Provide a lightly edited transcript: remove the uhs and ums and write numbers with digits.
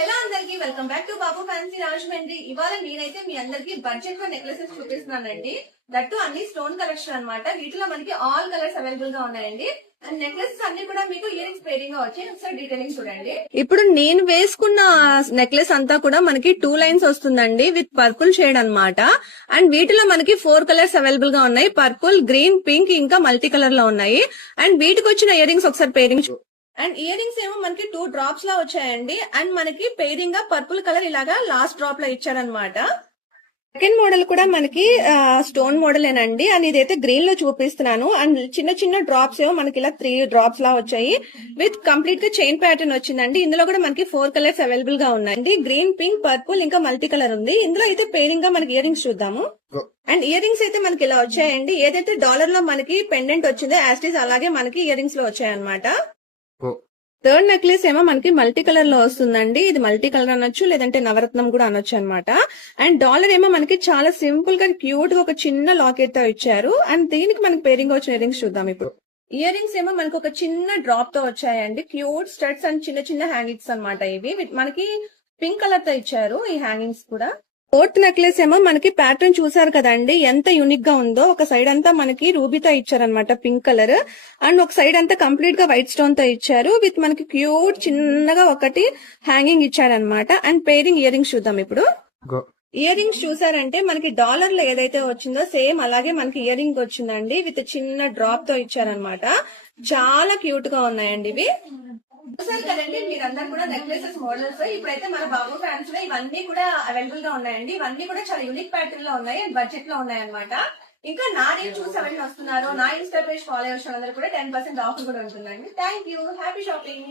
Hello అందరికి welcome back to Babu fancy Rajahmundry. ఇవాళ నేనైతే మీ అందరికి బడ్జెట్ లో నెక్లెసెస్ చూపిస్తున్నానండి. దట్టు అన్ని స్టోన్ కలెక్షన్ అన్నమాట. వీటిలో మనకి ఆల్ కలర్స్ అవైలబుల్ గా ఉన్నాయండి. అండ్ నెక్లెసెస్ అన్ని కూడా మీకు ఇయర్ రింగ్స్ పేరింగ్ గా వచ్చాయి. ఒకసారి డీటెయిలింగ్ చూడండి. ఇప్పుడు నేను వేసుకున్న నెక్లెస్ అంతా కూడా మనకి 2 లైన్స్ వస్తుందండి విత్ పర్పుల్ షేడ్ అన్నమాట. అండ్ వీటిలో మనకి 4 కలర్స్ అవైలబుల్ గా ఉన్నాయి. పర్పుల్, గ్రీన్, పింక్ ఇంకా మల్టీ కలర్ లో ఉన్నాయి. అండ్ వీటికి వచ్చిన ఇయర్ రింగ్స్ ఒకసారి పేరింగ్ అండ్ ఇయర్ రింగ్స్ ఏమో మనకి 2 డ్రాప్స్ లా వచ్చాయండి. అండ్ మనకి పేరింగ్ గా పర్పుల్ కలర్ ఇలాగా లాస్ట్ డ్రాప్ లో ఇచ్చారనమాట. సెకండ్ మోడల్ కూడా మనకి స్టోన్ మోడలేనండి. అండ్ ఇదైతే గ్రీన్ లో చూపిస్తున్నాను. అండ్ చిన్న చిన్న డ్రాప్స్ ఏమో మనకి ఇలా 3 డ్రాప్స్ లా వచ్చాయి విత్ కంప్లీట్ గా చైన్ ప్యాటర్న్ వచ్చిందండి. ఇందులో కూడా మనకి 4 కలర్స్ అవైలబుల్ గా ఉన్నాయండి. గ్రీన్, పింక్, పర్పుల్ ఇంకా మల్టీ కలర్ ఉంది. ఇందులో అయితే పేరింగ్ గా మనకి ఇయర్ రింగ్స్ చూద్దాము. అండ్ ఇయర్ రింగ్స్ అయితే మనకి ఇలా వచ్చాయండి. ఏదైతే డాలర్ లో మనకి పెండెంట్ వచ్చిందో యాస్టీస్ అలాగే మనకి ఇయర్ రింగ్స్ లో వచ్చాయన్నమాట. థర్డ్ నెక్లెస్ ఏమో మనకి మల్టీ కలర్ లో వస్తుందండి. ఇది మల్టీ కలర్ అనొచ్చు, లేదంటే నవరత్నం కూడా అనొచ్చు అనమాట. అండ్ డాలర్ ఏమో మనకి చాలా సింపుల్ గా క్యూట్ గా ఒక చిన్న లాకెట్ తో ఇచ్చారు. అండ్ దీనికి మనకి పేరింగ్ వచ్చిన ఇయర్ రింగ్స్ చూద్దాం ఇప్పుడు. ఇయర్ రింగ్స్ ఏమో మనకి ఒక చిన్న డ్రాప్ తో వచ్చాయండి. క్యూట్ స్టడ్స్ అండ్ చిన్న చిన్న హ్యాంగింగ్స్ అనమాట. ఇవి మనకి పింక్ కలర్ తో ఇచ్చారు ఈ హ్యాంగింగ్స్ కూడా. ఫోర్త్ నెక్లెస్ ఏమో మనకి ప్యాటర్న్ చూసారు కదండి, ఎంత యూనిక్ గా ఉందో. ఒక సైడ్ అంతా మనకి రూబీతో ఇచ్చారనమాట పింక్ కలర్. అండ్ ఒక సైడ్ అంతా కంప్లీట్ గా వైట్ స్టోన్ తో ఇచ్చారు విత్ మనకి క్యూట్ చిన్నగా ఒకటి హ్యాంగింగ్ ఇచ్చారనమాట. అండ్ పేరింగ్ ఇయర్ రింగ్స్ చూద్దాం ఇప్పుడు. ఇయర్ రింగ్స్ చూసారంటే మనకి డాలర్ లో ఏదైతే వచ్చిందో సేమ్ అలాగే మనకి ఇయర్ రింగ్ వచ్చిందండి విత్ చిన్న డ్రాప్ తో ఇచ్చారనమాట. చాలా క్యూట్ గా ఉన్నాయండి ఇవి. చూసారు కదండి మీరందరూ కూడా నెక్లెసెస్ మోడల్స్. ఇప్పుడైతే మన బాబు ఫ్యాన్స్ లో ఇవన్నీ కూడా అవైలబుల్ గా ఉన్నాయండి. ఇవన్నీ కూడా చాలా యూనిక్ ప్యాటర్న్ లో ఉన్నాయి అండ్ బడ్జెట్ లో ఉన్నాయి అనమాట. ఇంకా నా నేను చూసి ఎవరైనా వస్తున్నారో నా ఇన్స్టా పేజ్ ఫాలో అయ్యే వాళ్ళందరూ కూడా 10% ఆఫర్ కూడా ఉంటుందండి. Thank you. Happy shopping.